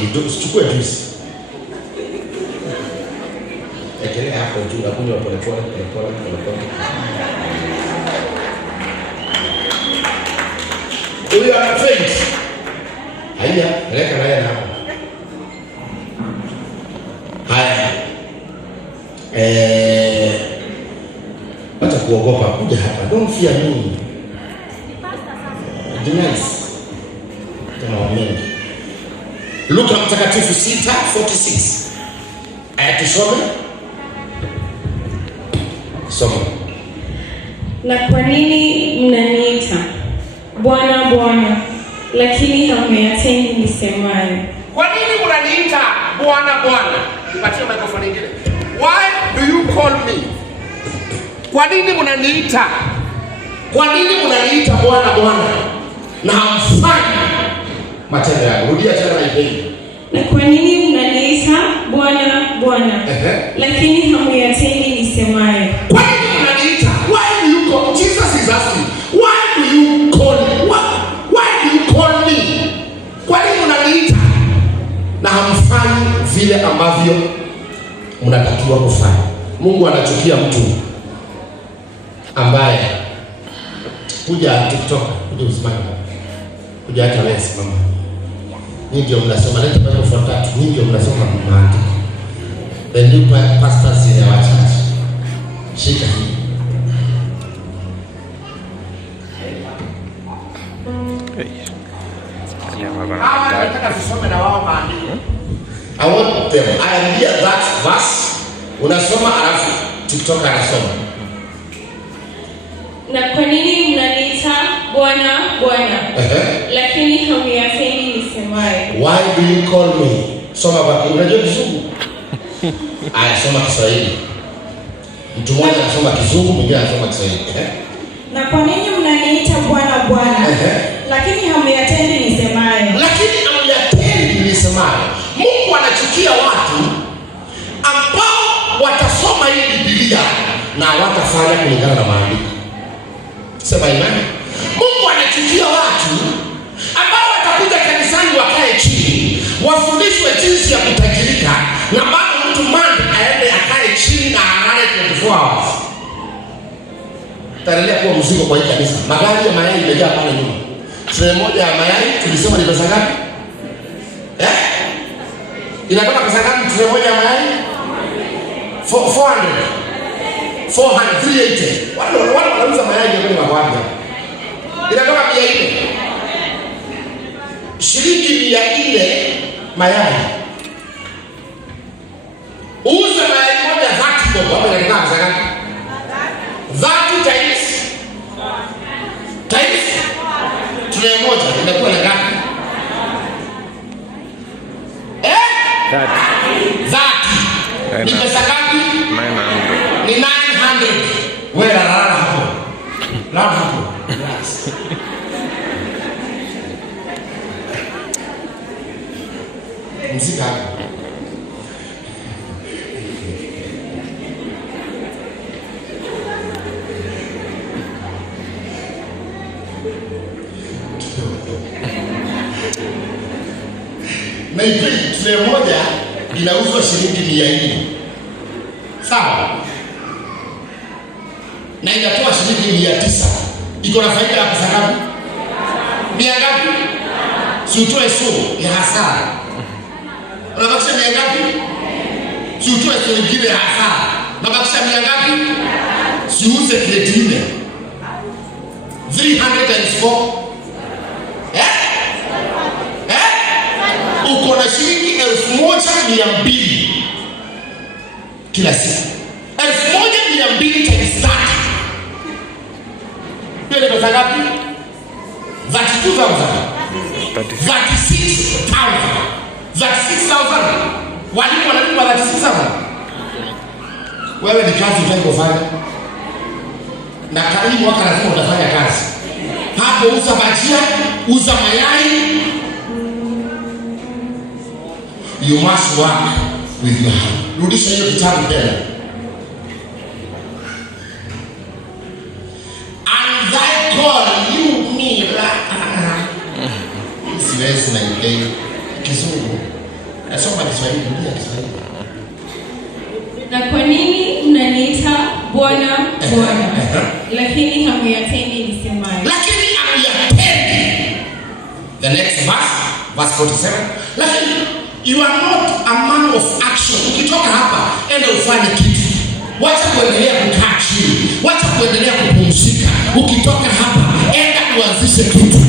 Chukua juice. Ekelea hapo juu na kunywa pole pole. Huyu ana faint. Haya, leka naye hapo. Haya. Acha kuogopa, kuja hapa. Don't fear me. Nice. Tunaomba. Luka mtakatifu 6:46. Tusome. Soma. Na kwa nini mnaniita Bwana Bwana, lakini hamyatendi nisemayo? Kwa nini mnaniita Bwana Bwana? Nipatie microphone nyingine. Why do you call me? Kwa nini mnaniita? Kwa nini mnaniita Bwana Bwana na hamfanyi matendo yangu? Rudia tena hivi. Na kwa nini mnaniita Bwana Bwana, lakini hamyatendi nisemayo? Kwa nini mnaniita? Why do you call? Jesus is asking. Why do you call me? Why do you call me? Kwa nini mnaniita na hamfanyi vile ambavyo mnatakiwa kufanya? Mungu anachukia mtu ambaye kuja TikTok, kuja usimame. Kuja hata wewe simama. Ninyi ndio mnasoma leta Bible for that. Ninyi ndio mnasoma maandiko. The new pastors in our church. Shika hii. Nataka tusome na wao maandiko. I want them. I hear that verse. Unasoma alafu TikTok anasoma. Na kwa nini mnaniita Bwana Bwana, lakini hamyatendi nisemayo? Why do you call me? Soma kwa unajua Kizungu? Aya, soma Kiswahili. Mtu mmoja anasoma Kizungu, mwingine anasoma Kiswahili. Na kwa nini mnaniita Bwana Bwana, lakini hamyatendi nisemayo? Lakini hamyatendi nisemayo. Mungu anachukia watu ambao watasoma hii Biblia na watafanya kulingana na maandiko. Sema imani. Mungu anachukia watu ambao watakuja kanisani wakae chini, wafundishwe jinsi ya kutajirika, na bado mtu mmoja aende akae chini na alale 24 hours. Taendelea kuwa mzigo kwa hii kanisa. Magari ya mayai imejaa pale nyuma. Tray moja ya mayai tulisema ni pesa ngapi? Inatoka pesa ngapi tray moja ya mayai? 400. 380. Wale wanauza mayai ndio kwa wapi? Inatoka 400. Shilingi 400 mayai. Uza mayai moja 30 bob, hapo inatoka pesa ngapi? 30 times tray moja inakuwa ngapi? 30. Ni pesa ngapi? 900. Ni 900. Wewe lala hapo. Lala hapo. Yes. Mzika hapo. Na tray moja inauzwa shilingi 400. Sawa? Na inatoa shilingi 900. Iko na faida ya pesa ngapi? 100 ngapi? Si utoe suru ya hasara. Unabakisha 100 ngapi? Si utoe suru nyingine ya hasara. Unabakisha 100 ngapi? Si uze kredi ile. 304. Uko na shilingi 1200 kila siku. 1200 times 30. Pele pesa ngapi? 32,000. 36,000. 36,000. Walimu wanalipa 36,000. Wewe ni kazi utakayofanya. Na karibu mwaka lazima utafanya kazi. Hapo uza bajia, uza mayai. You must work with your hand. Rudisha hiyo kitabu tena. And thy call you me. Siwezi na ile Kizungu. Nasoma Kiswahili, ndio Kiswahili. Na kwa nini mnaniita Bwana Bwana, lakini hamyatendi nisemayo? Lakini hamyatendi. The next verse 47. Lakini you are not a man of action. Ukitoka hapa, enda ufanye kitu. Wacha kuendelea kukaa chini. Wacha kuendelea kupumzika. Ukitoka hapa, enda uanzishe kitu.